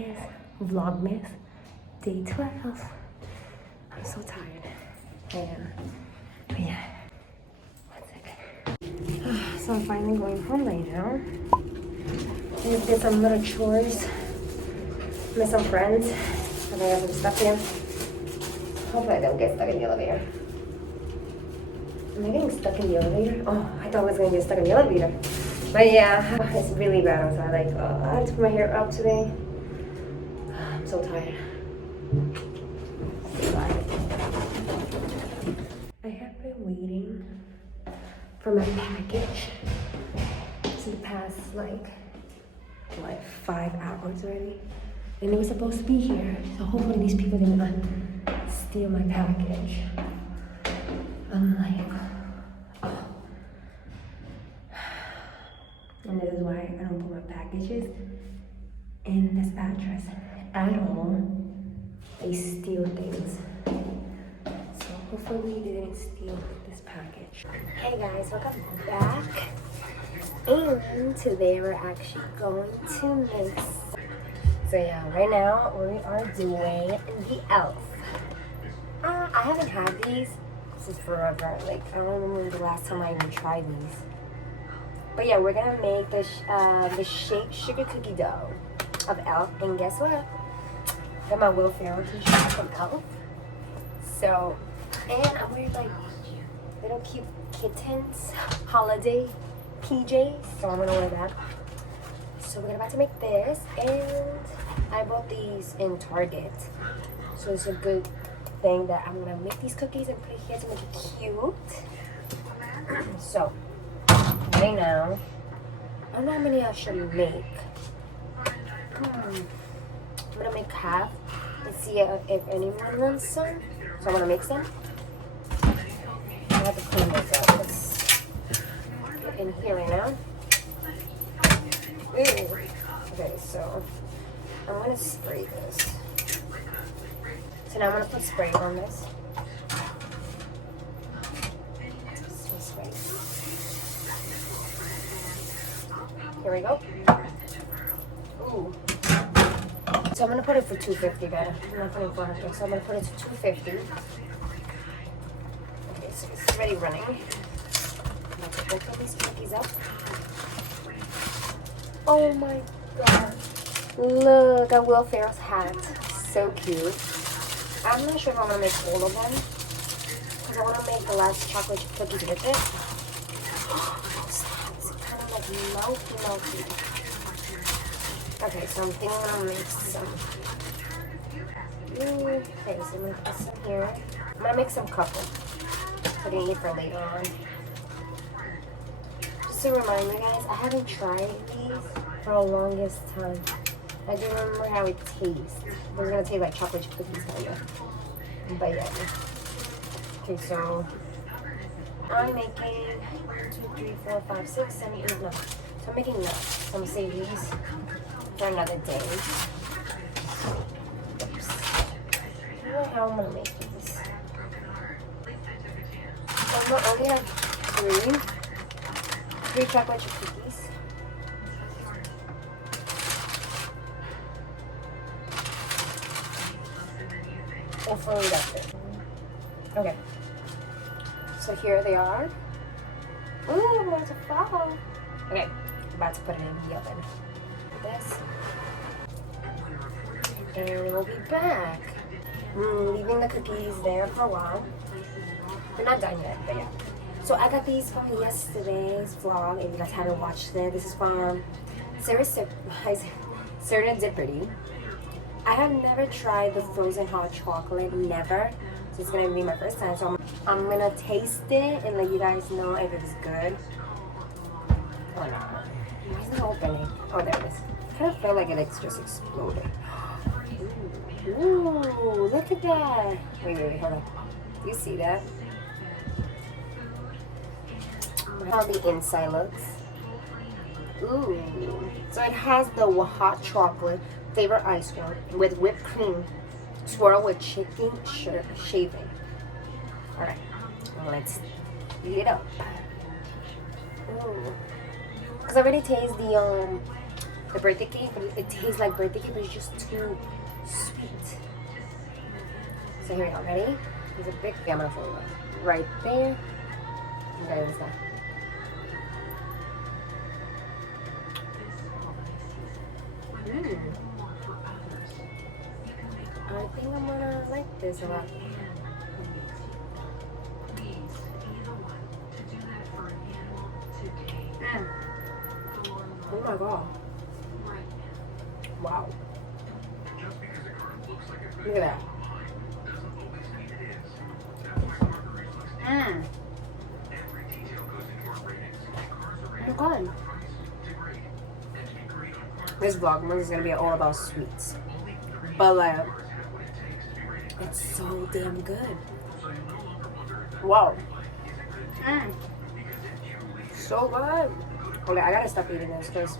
is Vlogmas day 12. I'm so tired. I am. But yeah. 1 second. So I'm finally going home right now. I just did some little chores. Met some friends. And I got some stuff here. Hopefully I don't get stuck in the elevator. Am I getting stuck in the elevator? Oh, I thought I was gonna get stuck in the elevator. But yeah, it's really bad outside. Like, I had to put my hair up today. I'm so tired. I have been waiting for my package for the past like 5 hours already. And it was supposed to be here. So hopefully these people didn't steal my package. I'm like, oh. And this is why I don't put my packages in this address at all. They steal things. So hopefully they didn't steal this package. Hey guys, welcome back. And today we're actually going to mix. So yeah, right now we are doing the elf. I haven't had these since forever. Like, I don't remember the last time I even tried these. But yeah, we're gonna make the shaped sugar cookie dough of elf. And guess what? Got my Will Ferrell t-shirt from elf. So, and I'm wearing like little cute kittens holiday PJs. So I'm gonna wear that. So we're about to make this, and I bought these in Target. So it's a good thing that I'm gonna make these cookies and put it here to make it cute. So right now, I don't know how many I should make. I'm gonna make half and see if anyone wants some. So I'm gonna make some. I have to clean this up. Let's put it in here right now. Ooh. Okay, so I'm gonna spray this. So now I'm gonna put spray on this. Some spray. Here we go. Ooh. So I'm gonna put it for 250 better. I'm not putting 400, so I'm gonna put it to 250. Okay, so it's already running. I'm gonna open these cookies up. Oh my god. Look at Will Ferrell's hat. So cute. I'm not sure if I'm gonna make all of them, because I want to make the last chocolate cookies with it. It's kind of like melty. Okay, so I'm thinking I'm gonna make some. Okay, so I'm gonna put some here. I'm gonna make some couple. Putting it for later on. Just to remind you guys, I haven't tried these for the longest time. I do remember how it tastes. It was gonna taste like chocolate chip cookies kind of. But yeah. Okay, so I'm making 1, 2, 3, 4, 5, 6, 7, 8, 9. So I'm making 9. So I'm gonna save these for another day. Oops. I don't know how I'm gonna make these. I'm gonna only have 3 chocolate chip cookies. Hopefully that's it. Okay. So here they are. Ooh, I'm about to fall. Okay, I'm about to put it in the oven. This. And we'll be back. Leaving the cookies there for a while. They're not done yet, but yeah. So I got these from yesterday's vlog. If you guys haven't watched it, this is from Serendipity. I have never tried the frozen hot chocolate, never. So it's gonna be my first time. So I'm gonna taste it and let you guys know if it's good or not. Why is it opening? Oh, there it is. I kind of felt like it's just exploded. Ooh, look at that. Wait, hold on. Do you see that? How the inside looks. Ooh. So it has the hot chocolate flavored ice cream with whipped cream swirl with chicken shaving. Alright, let's eat it up. Ooh. Because I already taste the birthday cake, but it tastes like birthday cake, but it's just too sweet. So here we go. Ready? There's a big. Okay, I'm gonna fold it right there. Okay, let's go. I think I'm gonna like this a lot. Oh my god. Wow. Look at that. Oh my god. This Vlogmas is gonna be all about sweets. But like, it's so damn good. Wow. So good. Okay, I gotta stop eating this because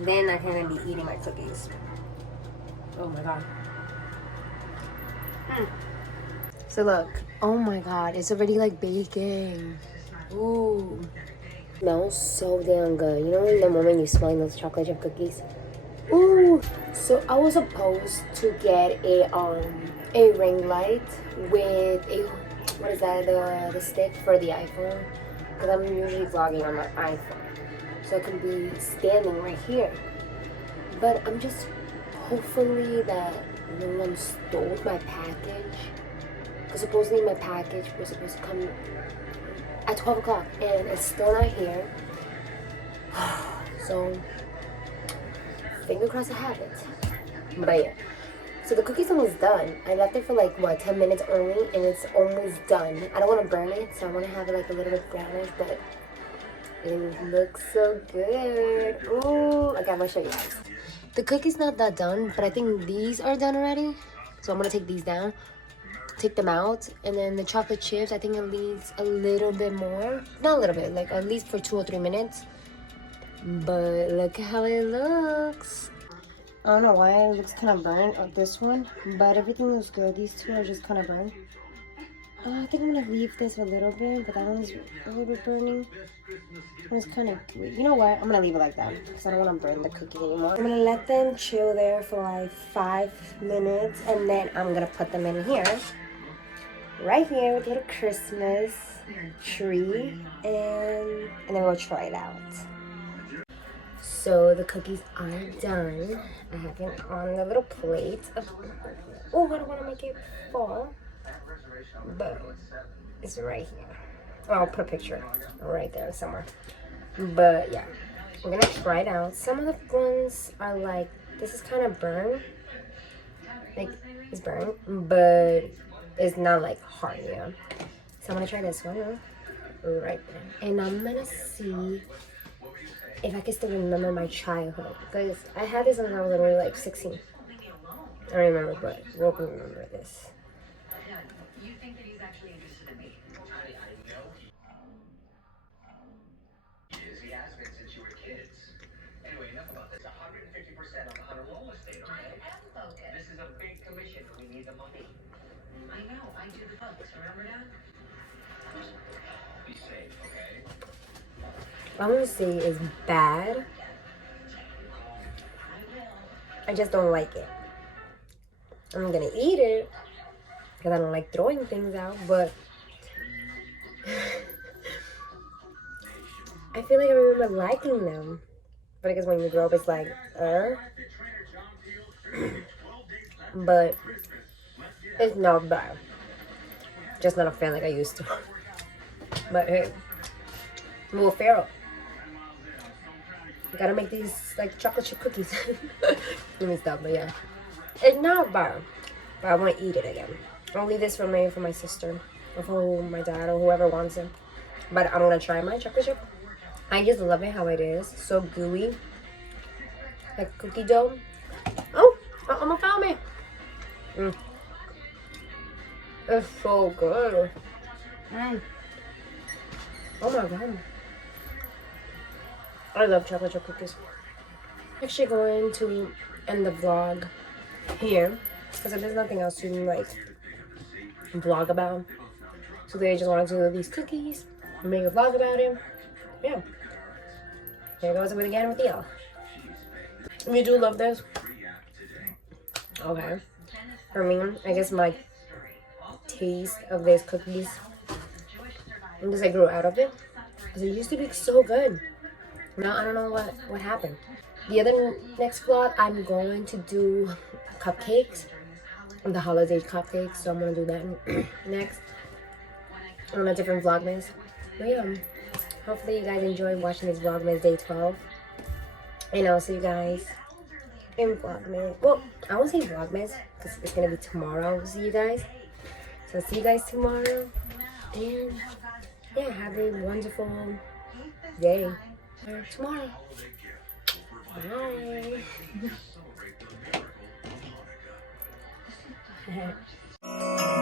then I can't be eating my cookies. Oh my god. So look, oh my god, it's already like baking. Ooh. Smells so damn good. You know in the moment you smell those chocolate chip cookies? Ooh. So I was supposed to get a ring light with a, what is that, the stick for the iPhone, because I'm usually vlogging on my iPhone, so I can be standing right here. But I'm just hopefully that no one stole my package, because supposedly my package was supposed to come at 12 o'clock and it's still not here. So finger crossed I have it. But yeah, so the cookie's almost done. I left it for like what, 10 minutes only, and it's almost done. I don't want to burn it, so I want to have it like a little bit brownish, but it looks so good. Ooh, okay, I'm gonna show you guys. The cookie's not that done, but I think these are done already, so I'm gonna take these down, take them out, and then the chocolate chips, I think it needs a little bit more, not a little bit, like at least for 2 or 3 minutes. But look how it looks. I don't know why it looks kind of burnt on this one, but everything looks good. These two are just kind of burnt. I think I'm gonna leave this a little bit, but that one's a little bit burning. It's kind of, you know what? I'm gonna leave it like that because I don't want to burn the cookie anymore. I'm gonna let them chill there for like 5 minutes, and then I'm gonna put them in here, right here with a little Christmas tree, and then we'll try it out. So the cookies are done. I have it on the little plate. Oh, I don't want to make it fall, but it's right here. Oh, I'll put a picture right there somewhere. But yeah, I'm gonna try it out. Some of the ones are like, this is kind of burnt. Like, it's burnt, but it's not like hard, you know? So I'm gonna try this one right there. And I'm gonna see if I can still remember my childhood, because I had this when I was literally like 16. I don't remember, but we'll remember this. You think that he's actually interested in me? He has been since you were kids. Anyway, enough about this. 150% on the Honolulu estate, okay? I am focused. This is a big commission. We need the money. I know. I do the books. Remember that? Be safe, okay? I'm gonna say is bad. I just don't like it. I'm gonna eat it because I don't like throwing things out, but I feel like I remember liking them. But I guess when you grow up, it's like, but it's not bad. Just not a fan like I used to. But hey, Will Ferrell. I gotta make these like chocolate chip cookies. Let me stop, but yeah. It's not bad, but I want to eat it again. I'll leave this for my sister, or for my dad, or whoever wants it. But I'm gonna try my chocolate chip. I just love it how it is, so gooey, like cookie dough. Oh, almost found me. It's so good. Oh my god. I love chocolate chip cookies. I'm actually going to end the vlog here because there's nothing else to like vlog about. So they just wanted to do these cookies and make a vlog about it. Yeah. Here goes it again with you. You do love this? Okay. For me, I guess my taste of these cookies, because I grew out of it, because it used to be so good. Now I don't know what happened. The other next vlog, I'm going to do cupcakes, the holiday cupcakes. So I'm gonna do that next on a different Vlogmas. But yeah, hopefully you guys enjoyed watching this Vlogmas day 12, and I'll see you guys in Vlogmas. Well, I won't say Vlogmas because it's gonna be tomorrow. I'll see you guys. So see you guys tomorrow, and yeah, have a wonderful day tomorrow. Bye.